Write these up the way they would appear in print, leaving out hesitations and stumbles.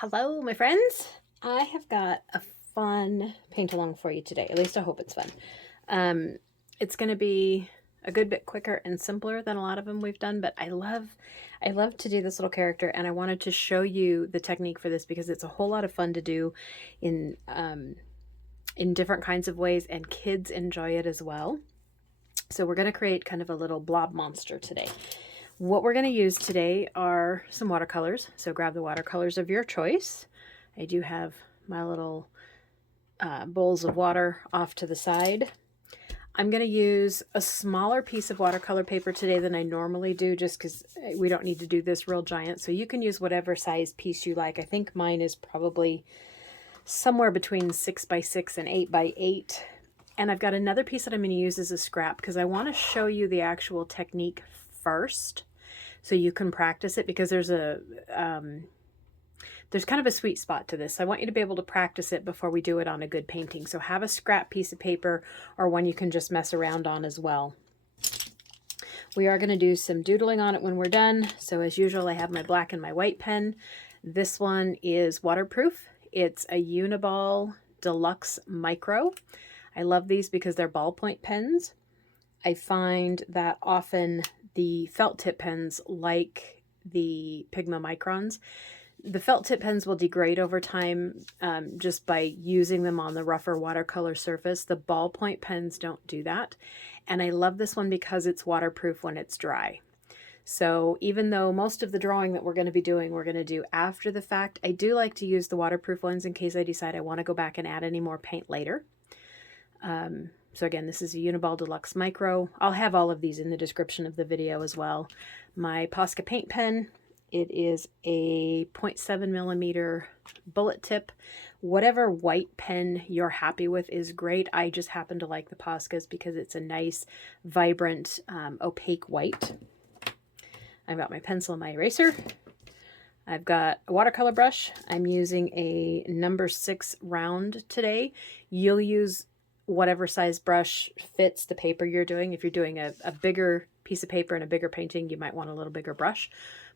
Hello, my friends. I have got a fun paint along for you today. At least I hope it's fun. It's going to be a good bit quicker and simpler than a lot of them we've done, but I love to do this little character, and I wanted to show you the technique for this because it's a whole lot of fun to do in different kinds of ways, and kids enjoy it as well. So we're going to create kind of a little blob monster today. What we're going to use today are some watercolors. So grab the watercolors of your choice. I do have my little bowls of water off to the side. I'm going to use a smaller piece of watercolor paper today than I normally do, just because we don't need to do this real giant. So you can use whatever size piece you like. I think mine is probably somewhere between 6 by 6 and 8 by 8. And I've got another piece that I'm going to use as a scrap because I want to show you the actual technique first so you can practice it, because there's kind of a sweet spot to this. I want you to be able to practice it before we do it on a good painting. So have a scrap piece of paper or one you can just mess around on as well. We are going to do some doodling on it when we're done. So as usual, I have my black and my white pen. This one is waterproof. It's a Uni-ball Deluxe Micro. I love these because they're ballpoint pens. I find that often the felt tip pens, like the Pigma Microns, the felt tip pens will degrade over time just by using them on the rougher watercolor surface. The ballpoint pens don't do that. And I love this one because it's waterproof when it's dry. So even though most of the drawing that we're going to do after the fact, I do like to use the waterproof ones in case I decide I want to go back and add any more paint later. So again, this is a Uni-ball Deluxe Micro. I'll have all of these in the description of the video as well. My Posca paint pen, it is a 0.7 millimeter bullet tip. Whatever white pen you're happy with is great. I just happen to like the Poscas because it's a nice, vibrant, opaque white. I've got my pencil and my eraser. I've got a watercolor brush. I'm using a number 6 round today. You'll use whatever size brush fits the paper you're doing. If you're doing a bigger piece of paper and a bigger painting, you might want a little bigger brush.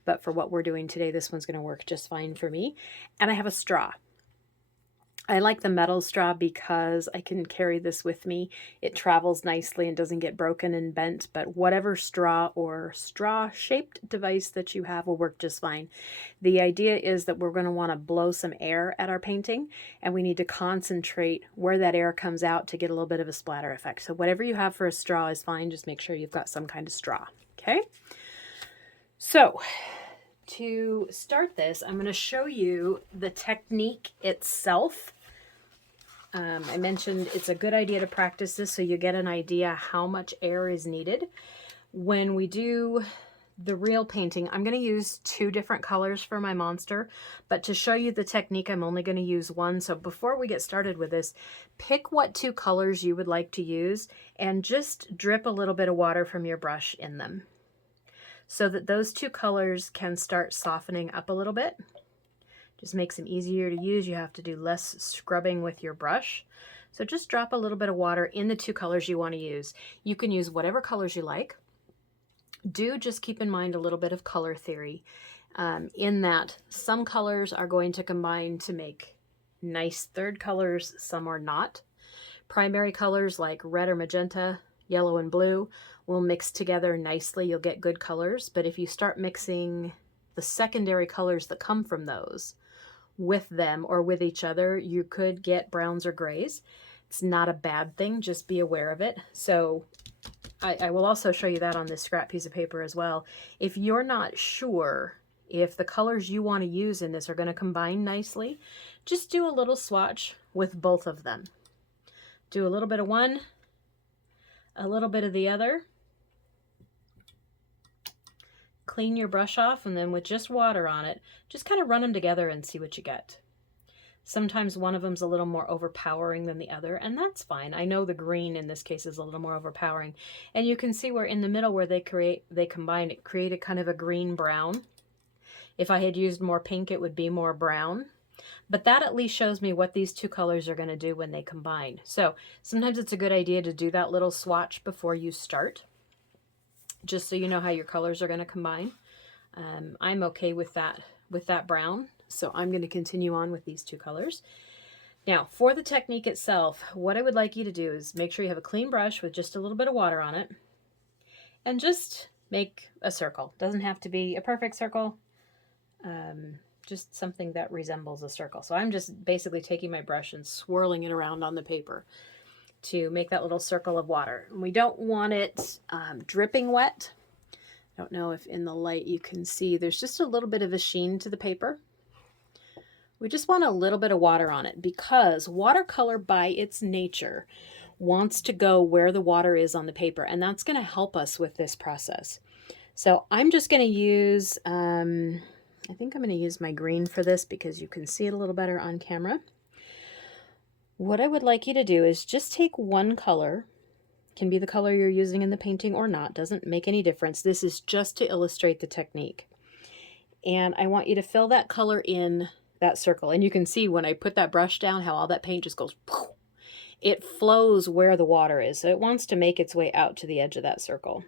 But for what we're doing today, this one's going to work just fine for me. And I have a straw. I like the metal straw because I can carry this with me. It travels nicely and doesn't get broken and bent, but whatever straw or straw-shaped device that you have will work just fine. The idea is that we're going to want to blow some air at our painting, and we need to concentrate where that air comes out to get a little bit of a splatter effect. So whatever you have for a straw is fine. Just make sure you've got some kind of straw, okay? So to start this, I'm going to show you the technique itself. I mentioned it's a good idea to practice this so you get an idea how much air is needed. When we do the real painting, I'm going to use 2 different colors for my monster, but to show you the technique, I'm only going to use one. So before we get started with this, pick what 2 colors you would like to use and just drip a little bit of water from your brush in them so that those 2 colors can start softening up a little bit. Just makes them easier to use. You have to do less scrubbing with your brush. So just drop a little bit of water in the 2 colors you want to use. You can use whatever colors you like. Do just keep in mind a little bit of color theory in that some colors are going to combine to make nice third colors, some are not. Primary colors like red or magenta, yellow and blue will mix together nicely. You'll get good colors. But if you start mixing the secondary colors that come from those with them or with each other, you could get browns or grays. It's not a bad thing, just be aware of it. So I will also show you that on this scrap piece of paper as well. If you're not sure if the colors you want to use in this are going to combine nicely, just do a little swatch with both of them. Do a little bit of one, a little bit of the other. Clean your brush off, and then with just water on it, just kind of run them together and see what you get. Sometimes one of them's a little more overpowering than the other, and that's fine. I know the green in this case is a little more overpowering. And you can see where in the middle where they combine, it created kind of a green-brown. If I had used more pink, it would be more brown. But that at least shows me what these 2 colors are going to do when they combine. So sometimes it's a good idea to do that little swatch before you start, just so you know how your colors are going to combine. I'm okay with that brown. So I'm going to continue on with these two colors. Now, for the technique itself, what I would like you to do is make sure you have a clean brush with just a little bit of water on it, and just make a circle. Doesn't have to be a perfect circle, just something that resembles a circle. So I'm just basically taking my brush and swirling it around on the paper to make that little circle of water. And we don't want it dripping wet. I don't know if in the light you can see, there's just a little bit of a sheen to the paper. We just want a little bit of water on it because watercolor by its nature wants to go where the water is on the paper, and that's going to help us with this process. So I'm just going to use, I think I'm going to use my green for this because you can see it a little better on camera. What I would like you to do is just take one color, can be the color you're using in the painting or not, doesn't make any difference. This is just to illustrate the technique. And I want you to fill that color in that circle. And you can see when I put that brush down how all that paint just goes, it flows where the water is. So it wants to make its way out to the edge of that circle.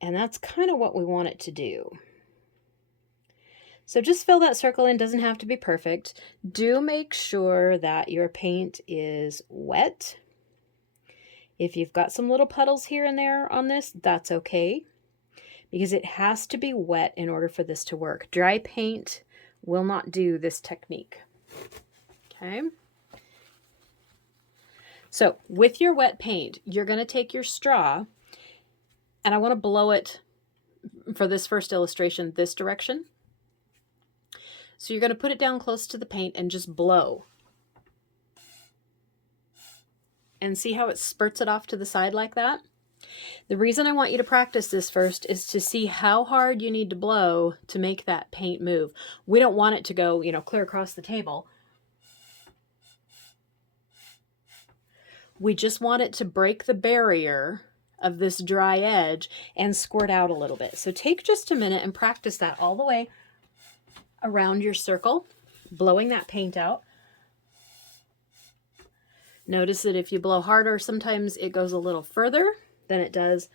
And that's kind of what we want it to do. So just fill that circle in, doesn't have to be perfect. Do make sure that your paint is wet. If you've got some little puddles here and there on this, that's okay, because it has to be wet in order for this to work. Dry paint will not do this technique. Okay. So with your wet paint, you're going to take your straw, and I want to blow it for this first illustration this direction. So you're going to put it down close to the paint and just blow. And see how it spurts it off to the side like that? The reason I want you to practice this first is to see how hard you need to blow to make that paint move. We don't want it to go, you know, clear across the table. We just want it to break the barrier of this dry edge and squirt out a little bit. So take just a minute and practice that all the way around your circle, blowing that paint out. Notice that if you blow harder, sometimes it goes a little further than it does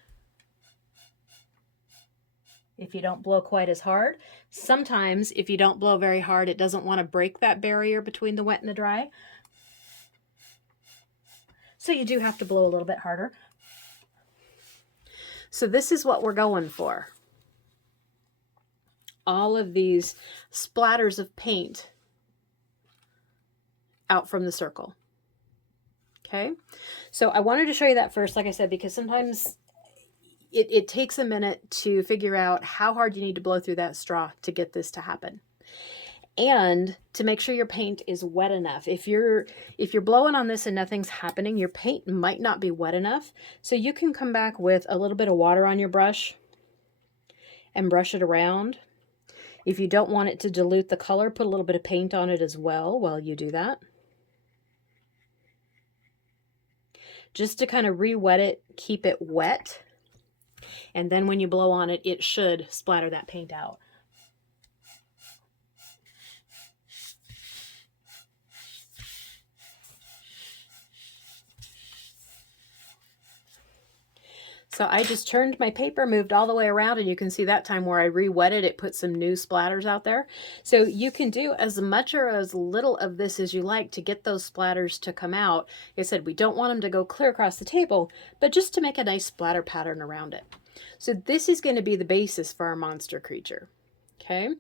if you don't blow quite as hard. Sometimes if you don't blow very hard, it doesn't want to break that barrier between the wet and the dry. So you do have to blow a little bit harder. So this is what we're going for. All of these splatters of paint out from the circle. Okay, so I wanted to show you that first, like I said, because sometimes it takes a minute to figure out how hard you need to blow through that straw to get this to happen. And to make sure your paint is wet enough. If you're blowing on this and nothing's happening, your paint might not be wet enough. So you can come back with a little bit of water on your brush and brush it around. If you don't want it to dilute the color, put a little bit of paint on it as well while you do that. Just to kind of re-wet it, keep it wet. And then when you blow on it, it should splatter that paint out. So I just turned my paper, moved all the way around, and you can see that time where I re-wetted, it put some new splatters out there. So you can do as much or as little of this as you like to get those splatters to come out. Like I said, we don't want them to go clear across the table, but just to make a nice splatter pattern around it. So this is going to be the basis for our monster creature. Okay.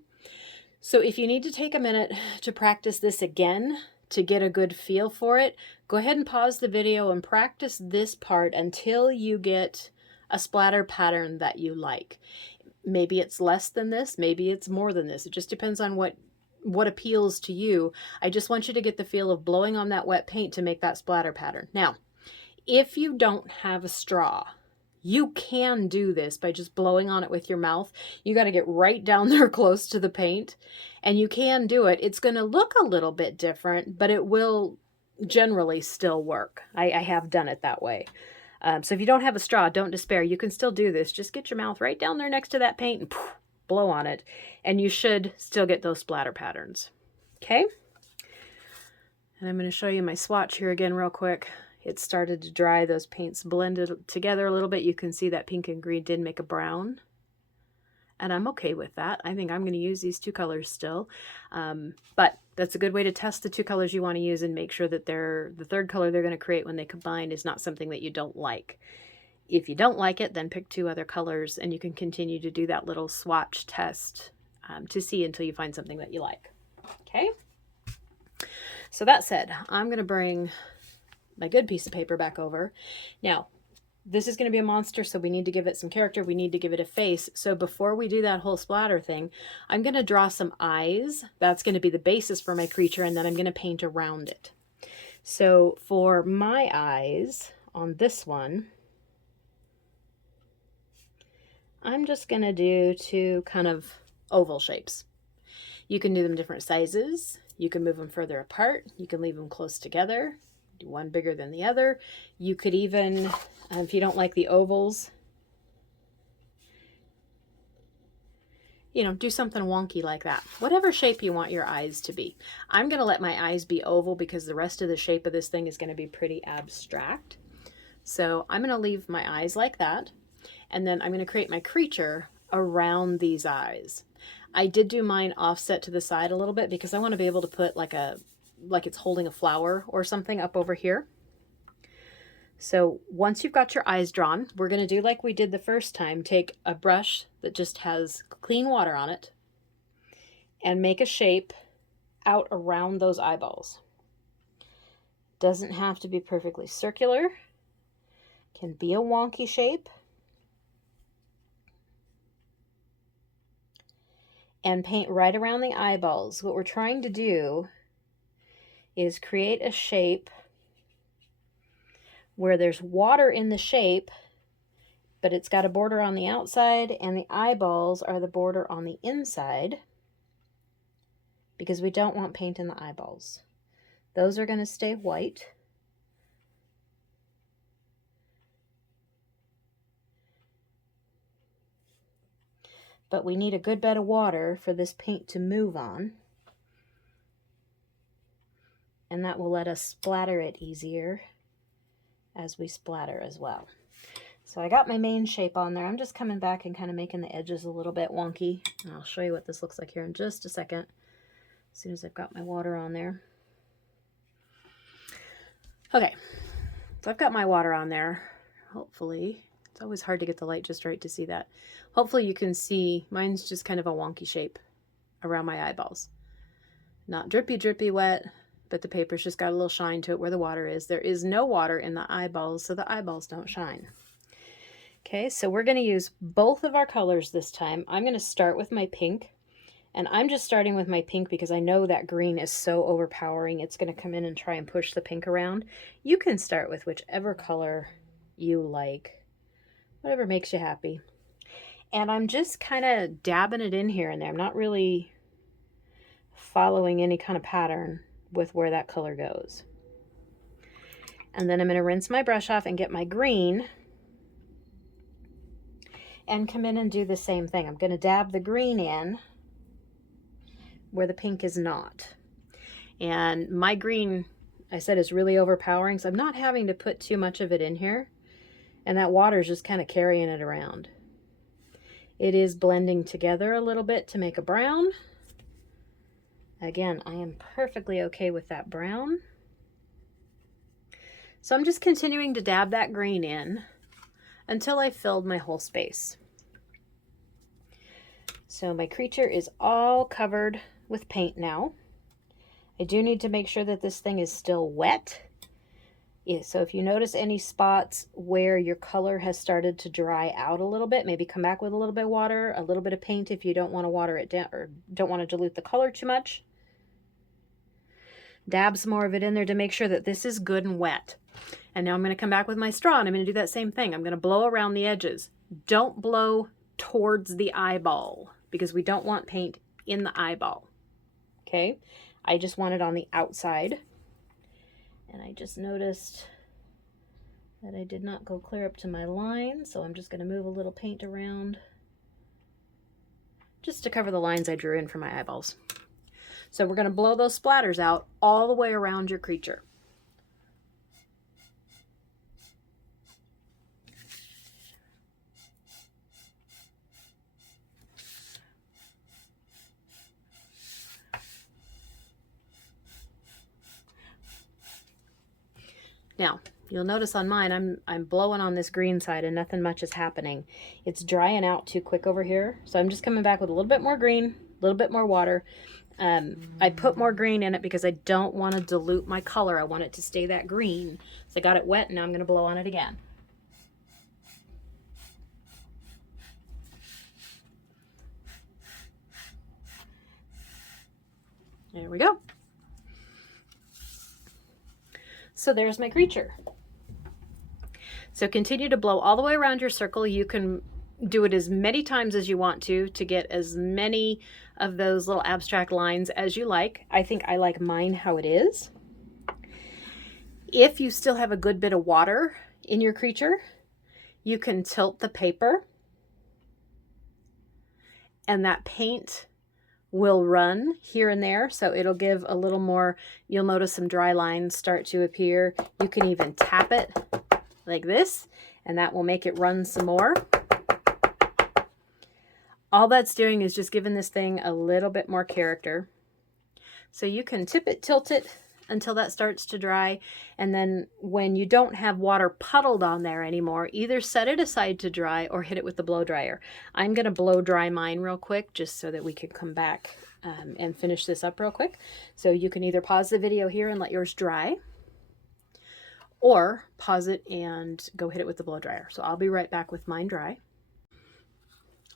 So if you need to take a minute to practice this again, to get a good feel for it, go ahead and pause the video and practice this part until you get a splatter pattern that you like. Maybe it's less than this, maybe it's more than this. It just depends on what appeals to you. I just want you to get the feel of blowing on that wet paint to make that splatter pattern. Now, if you don't have a straw, you can do this by just blowing on it with your mouth. You got to get right down there close to the paint, and you can do it. It's going to look a little bit different, but it will generally still work. I have done it that way. So if you don't have a straw, don't despair. You can still do this. Just get your mouth right down there next to that paint and poof, blow on it, and you should still get those splatter patterns. Okay? And I'm going to show you my swatch here again real quick. It started to dry. Those paints blended together a little bit. You can see that pink and green did make a brown. and I'm okay with that. I think I'm going to use these two colors still, but that's a good way to test the two colors you want to use and make sure that the third color they're going to create when they combine is not something that you don't like. If you don't like it, then pick two other colors, and you can continue to do that little swatch test to see until you find something that you like. Okay? So that said, I'm going to bring my good piece of paper back over. Now, this is going to be a monster, so we need to give it some character. We need to give it a face. So before we do that whole splatter thing, I'm going to draw some eyes. That's going to be the basis for my creature, and then I'm going to paint around it. So for my eyes on this one, I'm just going to do two kind of oval shapes. You can do them different sizes. You can move them further apart. You can leave them close together. Do one bigger than the other. You could even, if you don't like the ovals, you know, do something wonky like that. Whatever shape you want your eyes to be. I'm going to let my eyes be oval because the rest of the shape of this thing is going to be pretty abstract. So I'm going to leave my eyes like that. And then I'm going to create my creature around these eyes. I did do mine offset to the side a little bit because I want to be able to put like it's holding a flower or something up over here. So once you've got your eyes drawn, we're going to do like we did the first time. Take a brush that just has clean water on it and make a shape out around those eyeballs. Doesn't have to be perfectly circular. Can be a wonky shape. And paint right around the eyeballs. What we're trying to do is create a shape where there's water in the shape, but it's got a border on the outside, and the eyeballs are the border on the inside, because we don't want paint in the eyeballs. Those are going to stay white. But we need a good bed of water for this paint to move on. And that will let us splatter it easier as we splatter as well. So I got my main shape on there. I'm just coming back and kind of making the edges a little bit wonky. And I'll show you what this looks like here in just a second, as soon as I've got my water on there. Okay, so I've got my water on there. Hopefully, it's always hard to get the light just right to see that. Hopefully you can see mine's just kind of a wonky shape around my eyeballs. Not drippy, drippy wet, but the paper's just got a little shine to it where the water is. There is no water in the eyeballs, so the eyeballs don't shine. Okay, so we're going to use both of our colors this time. I'm going to start with my pink, and I'm just starting with my pink because I know that green is so overpowering. It's going to come in and try and push the pink around. You can start with whichever color you like, whatever makes you happy. And I'm just kind of dabbing it in here and there. I'm not really following any kind of pattern with where that color goes. And then I'm going to rinse my brush off and get my green and come in and do the same thing. I'm going to dab the green in where the pink is not. And my green, I said, is really overpowering, so I'm not having to put too much of it in here. And that water is just kind of carrying it around. It is blending together a little bit to make a brown. Again, I am perfectly okay with that brown. So I'm just continuing to dab that green in until I filled my whole space. So my creature is all covered with paint now. I do need to make sure that this thing is still wet. Yeah, so if you notice any spots where your color has started to dry out a little bit, maybe come back with a little bit of water, a little bit of paint if you don't want to water it down or don't want to dilute the color too much. Dab some more of it in there to make sure that this is good and wet. And now I'm going to come back with my straw and I'm going to do that same thing. I'm going to blow around the edges. Don't blow towards the eyeball because we don't want paint in the eyeball. Okay? I just want it on the outside. And I just noticed that I did not go clear up to my line, so I'm just going to move a little paint around just to cover the lines I drew in for my eyeballs. So we're going to blow those splatters out all the way around your creature. Now, you'll notice on mine, I'm blowing on this green side and nothing much is happening. It's drying out too quick over here. So I'm just coming back with a little bit more green, a little bit more water. I put more green in it because I don't want to dilute my color. I want it to stay that green. So I got it wet and now I'm going to blow on it again. There we go. So there's my creature. So continue to blow all the way around your circle. You can do it as many times as you want to get as many of those little abstract lines as you like. I think I like mine how it is. If you still have a good bit of water in your creature, you can tilt the paper and that paint will run here and there, so it'll give a little more. You'll notice some dry lines start to appear. You can even tap it like this and that will make it run some more. All that's doing is just giving this thing a little bit more character. So you can tip it, tilt it until that starts to dry, and then when you don't have water puddled on there anymore, either set it aside to dry or hit it with the blow dryer. I'm going to blow dry mine real quick just so that we can come back and finish this up real quick. So you can either pause the video here and let yours dry, or pause it and go hit it with the blow dryer. So I'll be right back with mine dry.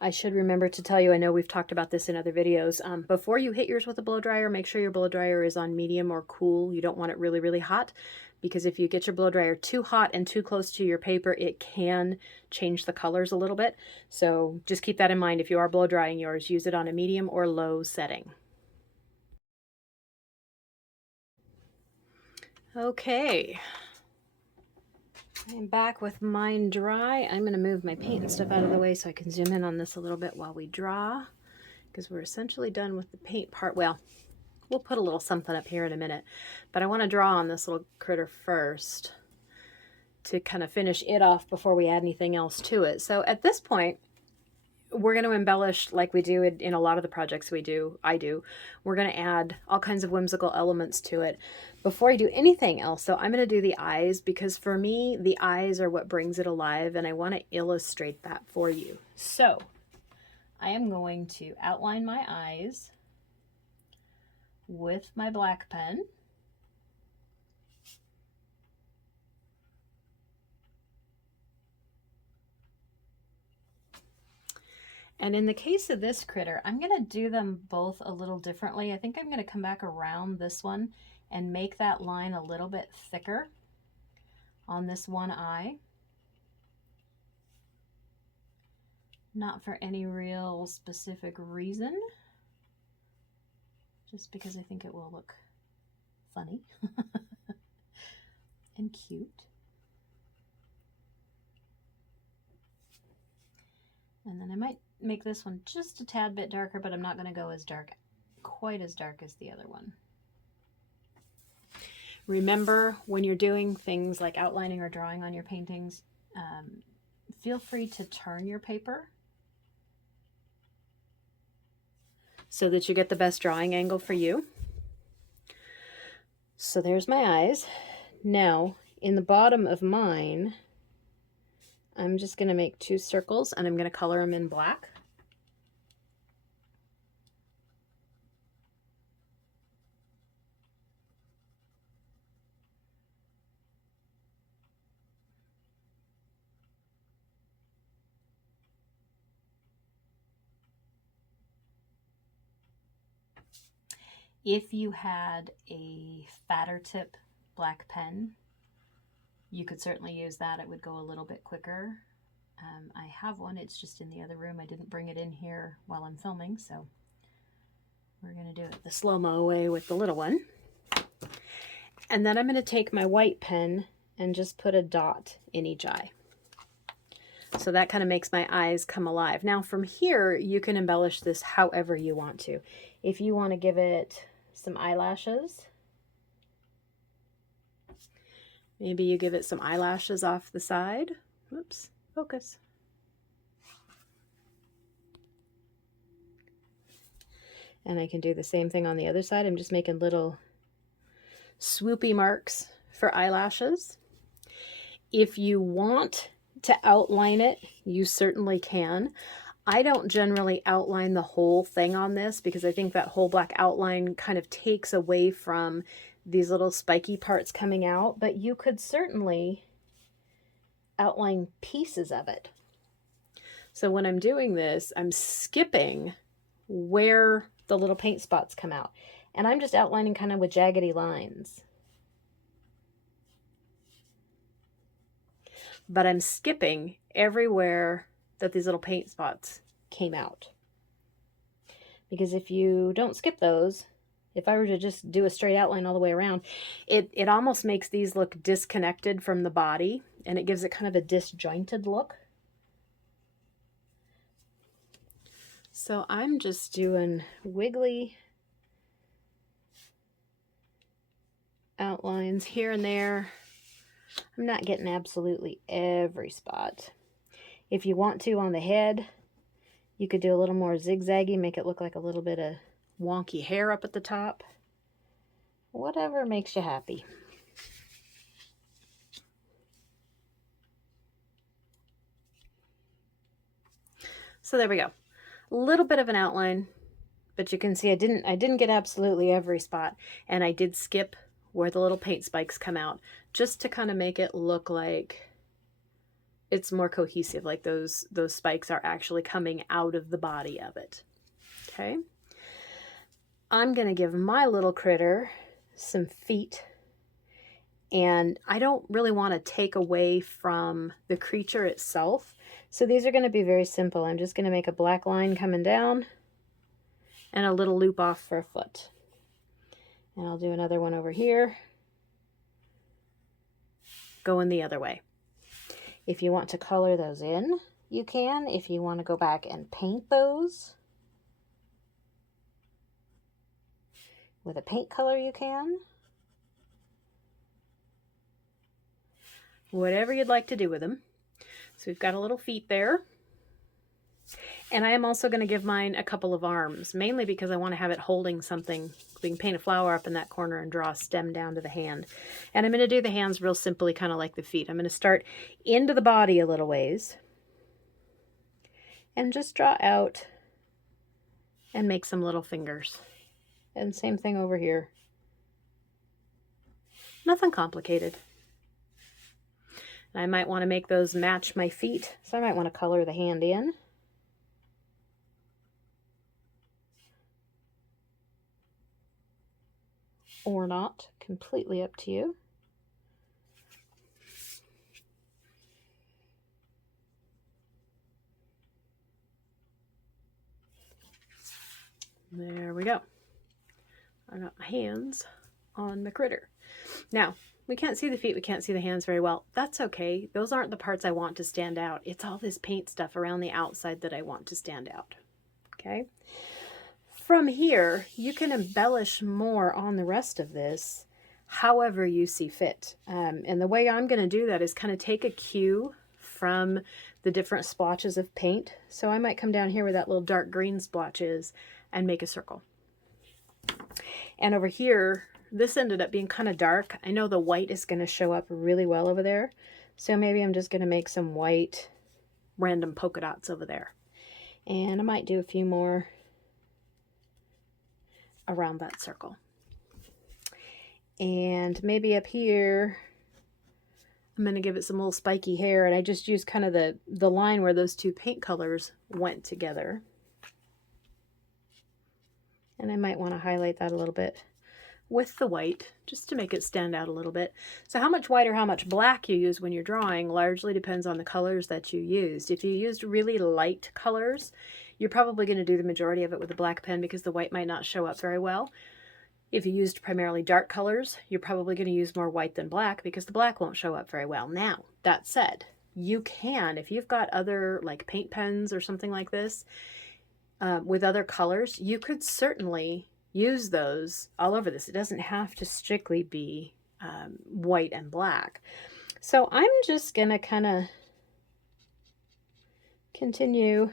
I should remember to tell you, I know we've talked about this in other videos, before you hit yours with a blow dryer, make sure your blow dryer is on medium or cool. You don't want it really, really hot, because if you get your blow dryer too hot and too close to your paper, it can change the colors a little bit. So just keep that in mind. If you are blow drying yours, use it on a medium or low setting. Okay. I'm back with mine dry. I'm going to move my paint and stuff out of the way so I can zoom in on this a little bit while we draw, because we're essentially done with the paint part. Well, we'll put a little something up here in a minute, but I want to draw on this little critter first to kind of finish it off before we add anything else to it. So at this point, we're going to embellish like we do in a lot of the projects I do. We're going to add all kinds of whimsical elements to it before I do anything else. So I'm going to do the eyes, because for me, the eyes are what brings it alive, and I want to illustrate that for you. So I am going to outline my eyes with my black pen. And in the case of this critter, I'm going to do them both a little differently. I think I'm going to come back around this one and make that line a little bit thicker on this one eye. Not for any real specific reason, just because I think it will look funny and cute. And then I might make this one just a tad bit darker, but I'm not going to go as dark, quite as dark as the other one. Remember, when you're doing things like outlining or drawing on your paintings, feel free to turn your paper so that you get the best drawing angle for you. So there's my eyes. Now, in the bottom of mine, I'm just going to make 2 circles, and I'm going to color them in black. If you had a fatter tip black pen, you could certainly use that. It would go a little bit quicker. I have one, it's just in the other room. I didn't bring it in here while I'm filming, so we're going to do it the slow-mo way with the little one. And then I'm going to take my white pen and just put a dot in each eye. So that kind of makes my eyes come alive. Now from here, you can embellish this however you want to. If you want to give it some eyelashes, maybe you give it some eyelashes off the side. Oops, focus. And I can do the same thing on the other side. I'm just making little swoopy marks for eyelashes. If you want to outline it, you certainly can. I don't generally outline the whole thing on this because I think that whole black outline kind of takes away from these little spiky parts coming out, but you could certainly outline pieces of it. So when I'm doing this, I'm skipping where the little paint spots come out, and I'm just outlining kind of with jaggedy lines. But I'm skipping everywhere that these little paint spots came out. Because if you don't skip those, if I were to just do a straight outline all the way around, it almost makes these look disconnected from the body, and it gives it kind of a disjointed look. So I'm just doing wiggly outlines here and there. I'm not getting absolutely every spot. If you want to on the head, you could do a little more zigzaggy, make it look like a little bit of wonky hair up at the top. Whatever makes you happy. So there we go. A little bit of an outline, but you can see I didn't get absolutely every spot, and I did skip where the little paint spikes come out, just to kind of make it look like it's more cohesive, like those spikes are actually coming out of the body of it. Okay. I'm going to give my little critter some feet, and I don't really want to take away from the creature itself. So these are going to be very simple. I'm just going to make a black line coming down and a little loop off for a foot. And I'll do another one over here, going the other way. If you want to color those in, you can. If you want to go back and paint those with a paint color, you can. Whatever you'd like to do with them. So we've got a little feet there. And I am also going to give mine a couple of arms, mainly because I want to have it holding something. We can paint a flower up in that corner and draw a stem down to the hand. And I'm going to do the hands real simply, kind of like the feet. I'm going to start into the body a little ways and just draw out and make some little fingers. And same thing over here. Nothing complicated. And I might want to make those match my feet, so I might want to color the hand in. Or not, completely up to you. There we go. I got my hands on my critter. Now, we can't see the feet, we can't see the hands very well. That's okay. Those aren't the parts I want to stand out. It's all this paint stuff around the outside that I want to stand out. Okay? From here, you can embellish more on the rest of this however you see fit. And the way I'm going to do that is kind of take a cue from the different splotches of paint. So I might come down here where that little dark green splotch is and make a circle. And over here, this ended up being kind of dark. I know the white is going to show up really well over there. So maybe I'm just going to make some white random polka dots over there. And I might do a few more around that circle. And maybe up here, I'm going to give it some little spiky hair, and I just use kind of the line where those two paint colors went together. And I might want to highlight that a little bit with the white, just to make it stand out a little bit. So how much white or how much black you use when you're drawing largely depends on the colors that you used. If you used really light colors, you're probably going to do the majority of it with a black pen because the white might not show up very well. If you used primarily dark colors, you're probably going to use more white than black because the black won't show up very well. Now, that said, you can, if you've got other like paint pens or something like this with other colors, you could certainly use those all over this. It doesn't have to strictly be white and black. So I'm just going to kind of continue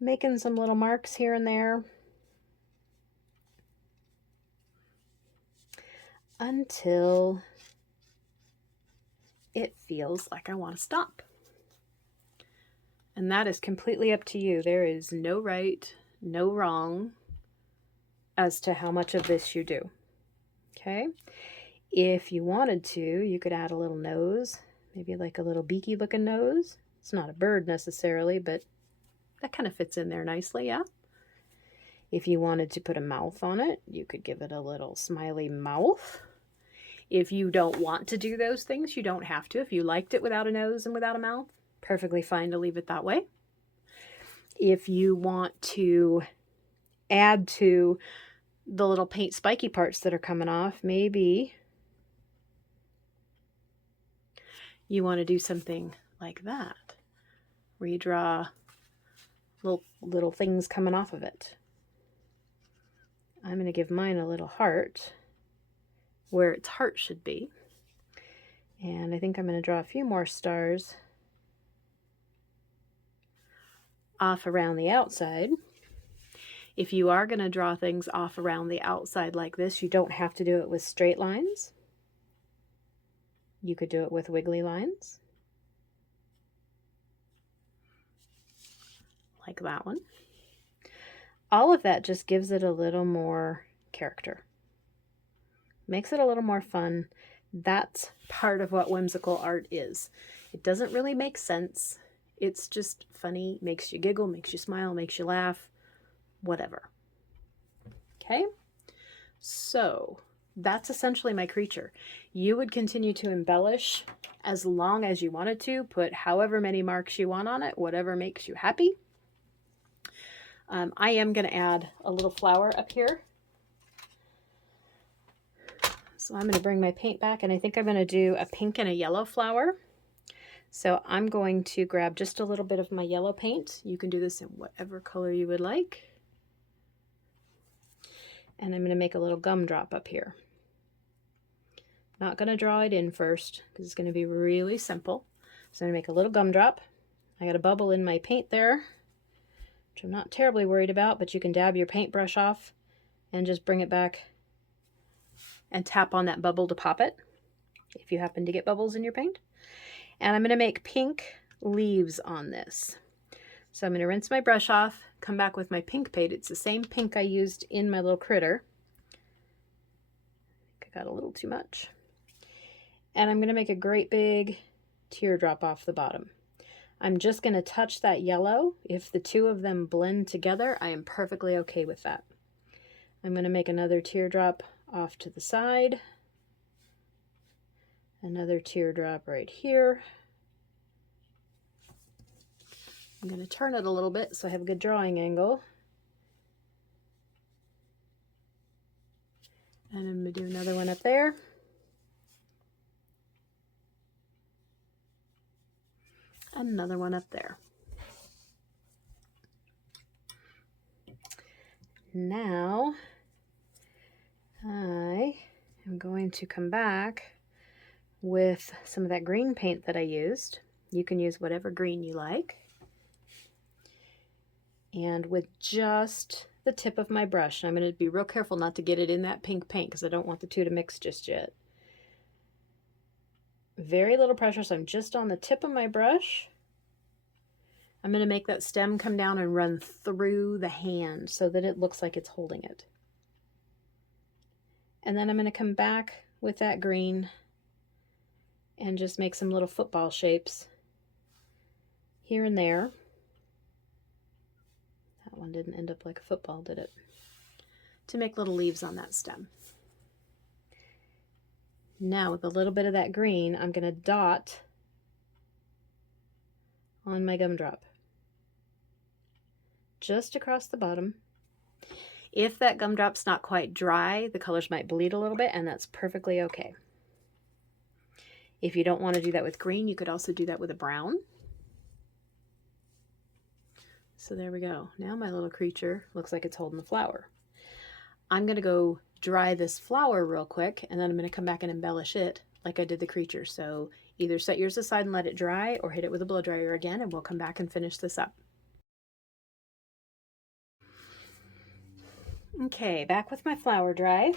making some little marks here and there until it feels like I want to stop. And that is completely up to you. There is no right, no wrong as to how much of this you do. Okay? If you wanted to, you could add a little nose, maybe like a little beaky looking nose. It's not a bird necessarily, but that kind of fits in there nicely, yeah? If you wanted to put a mouth on it, you could give it a little smiley mouth. If you don't want to do those things, you don't have to. If you liked it without a nose and without a mouth, perfectly fine to leave it that way. If you want to add to the little paint spiky parts that are coming off, maybe you want to do something like that, where you draw little things coming off of it. I'm going to give mine a little heart where its heart should be. And I think I'm going to draw a few more stars off around the outside. If you are going to draw things off around the outside like this, you don't have to do it with straight lines. You could do it with wiggly lines, like that one. All of that just gives it a little more character. Makes it a little more fun. That's part of what whimsical art is. It doesn't really make sense. It's just funny, makes you giggle, makes you smile, makes you laugh, whatever. Okay? So that's essentially my creature. You would continue to embellish as long as you wanted to, put however many marks you want on it, whatever makes you happy. I am going to add a little flower up here. So I'm going to bring my paint back, and I think I'm going to do a pink and a yellow flower. So I'm going to grab just a little bit of my yellow paint. You can do this in whatever color you would like. And I'm going to make a little gumdrop up here. Not going to draw it in first because it's going to be really simple. So I'm going to make a little gumdrop. I got a bubble in my paint there, which I'm not terribly worried about, but you can dab your paintbrush off and just bring it back and tap on that bubble to pop it if you happen to get bubbles in your paint. And I'm going to make pink leaves on this. So I'm going to rinse my brush off, come back with my pink paint. It's the same pink I used in my little critter. I think I got a little too much. And I'm going to make a great big teardrop off the bottom. I'm just going to touch that yellow. If the two of them blend together, I am perfectly okay with that. I'm going to make another teardrop off to the side. Another teardrop right here. I'm going to turn it a little bit so I have a good drawing angle. And I'm going to do another one up there. Another one up there. Now I am going to come back with some of that green paint that I used. You can use whatever green you like. And with just the tip of my brush, I'm going to be real careful not to get it in that pink paint because I don't want the two to mix just yet. Very little pressure, so I'm just on the tip of my brush. I'm going to make that stem come down and run through the hand so that it looks like it's holding it. And then I'm going to come back with that green and just make some little football shapes here and there. That one didn't end up like a football, did it? To make little leaves on that stem. Now with a little bit of that green, I'm going to dot on my gumdrop. Just across the bottom. If that gumdrop's not quite dry, the colors might bleed a little bit, and that's perfectly okay. If you don't want to do that with green, you could also do that with a brown. So there we go. Now my little creature looks like it's holding the flower. I'm going to go dry this flower real quick, and then I'm going to come back and embellish it like I did the creature. So either set yours aside and let it dry, or hit it with a blow dryer again, and we'll come back and finish this up. Okay, back with my flower dry.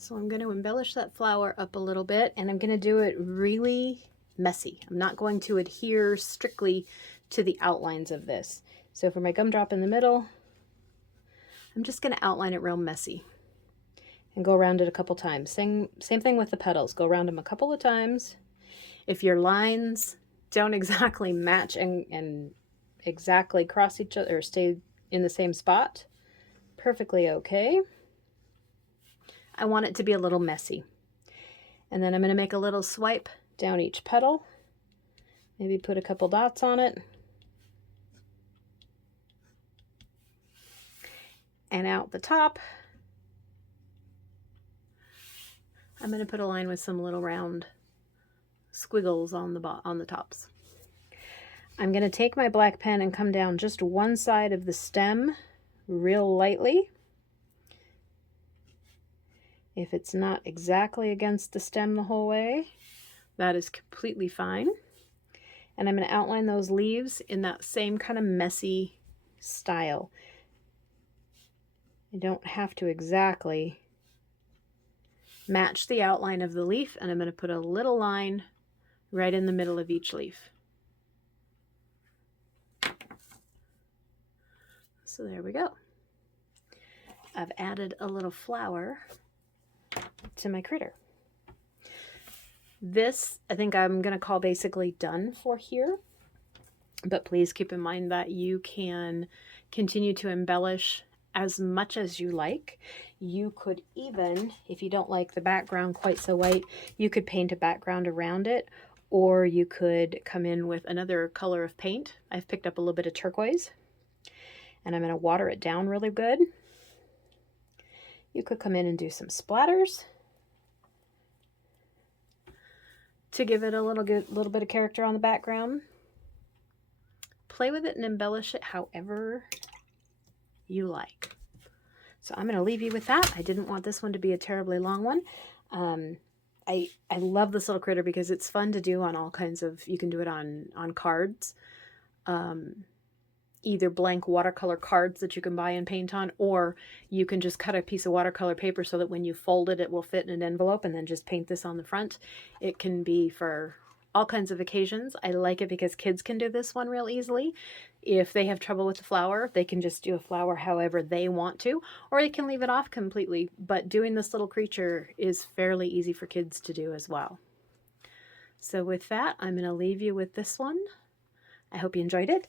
So I'm going to embellish that flower up a little bit, and I'm going to do it really messy. I'm not going to adhere strictly to the outlines of this. So for my gumdrop in the middle, I'm just going to outline it real messy and go around it a couple times. Same thing with the petals. Go around them a couple of times. If your lines don't exactly match and exactly cross each other or stay in the same spot, perfectly okay. I want it to be a little messy. And then I'm going to make a little swipe down each petal. Maybe put a couple dots on it. And out the top, I'm going to put a line with some little round squiggles on the tops. I'm going to take my black pen and come down just one side of the stem real lightly. If it's not exactly against the stem the whole way, that is completely fine. And I'm going to outline those leaves in that same kind of messy style. You don't have to exactly match the outline of the leaf, and I'm going to put a little line right in the middle of each leaf. So there we go. I've added a little flower to my critter. This, I think I'm going to call basically done for here, but please keep in mind that you can continue to embellish as much as you like. You could even, if you don't like the background quite so white, you could paint a background around it, or you could come in with another color of paint. I've picked up a little bit of turquoise, and I'm going to water it down really good. You could come in and do some splatters to give it a little bit of character on the background. Play with it and embellish it however you like. So I'm going to leave you with that. I didn't want this one to be a terribly long one. I love this little critter because it's fun to do on all kinds of, you can do it on cards, either blank watercolor cards that you can buy and paint on, or you can just cut a piece of watercolor paper so that when you fold it, it will fit in an envelope, and then just paint this on the front. It can be for all kinds of occasions. I like it because kids can do this one real easily. If they have trouble with the flower, they can just do a flower however they want to, or they can leave it off completely. But doing this little creature is fairly easy for kids to do as well. So with that, I'm going to leave you with this one. I hope you enjoyed it.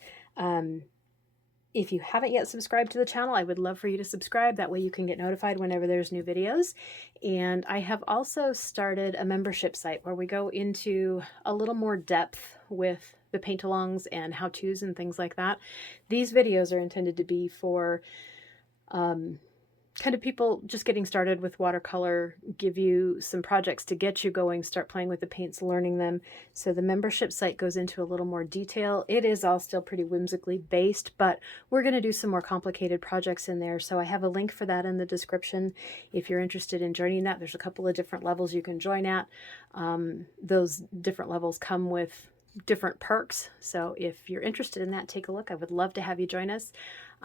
If you haven't yet subscribed to the channel, I would love for you to subscribe. That way you can get notified whenever there's new videos. And I have also started a membership site where we go into a little more depth with the paint-alongs and how-tos and things like that. These videos are intended to be for kind of people just getting started with watercolor, give you some projects to get you going, start playing with the paints, learning them. So the membership site goes into a little more detail. It is all still pretty whimsically based, but we're going to do some more complicated projects in there. So I have a link for that in the description. If you're interested in joining that, there's a couple of different levels you can join at. Those different levels come with different perks. So if you're interested in that, take a look. I would love to have you join us.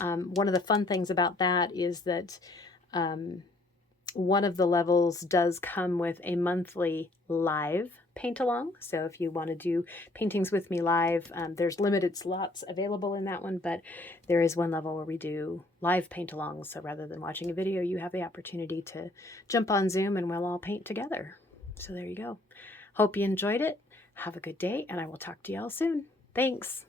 One of the fun things about that is that one of the levels does come with a monthly live paint along. So if you want to do paintings with me live, there's limited slots available in that one, but there is one level where we do live paint alongs. So rather than watching a video, you have the opportunity to jump on Zoom and we'll all paint together. So there you go. Hope you enjoyed it. Have a good day, and I will talk to y'all soon. Thanks.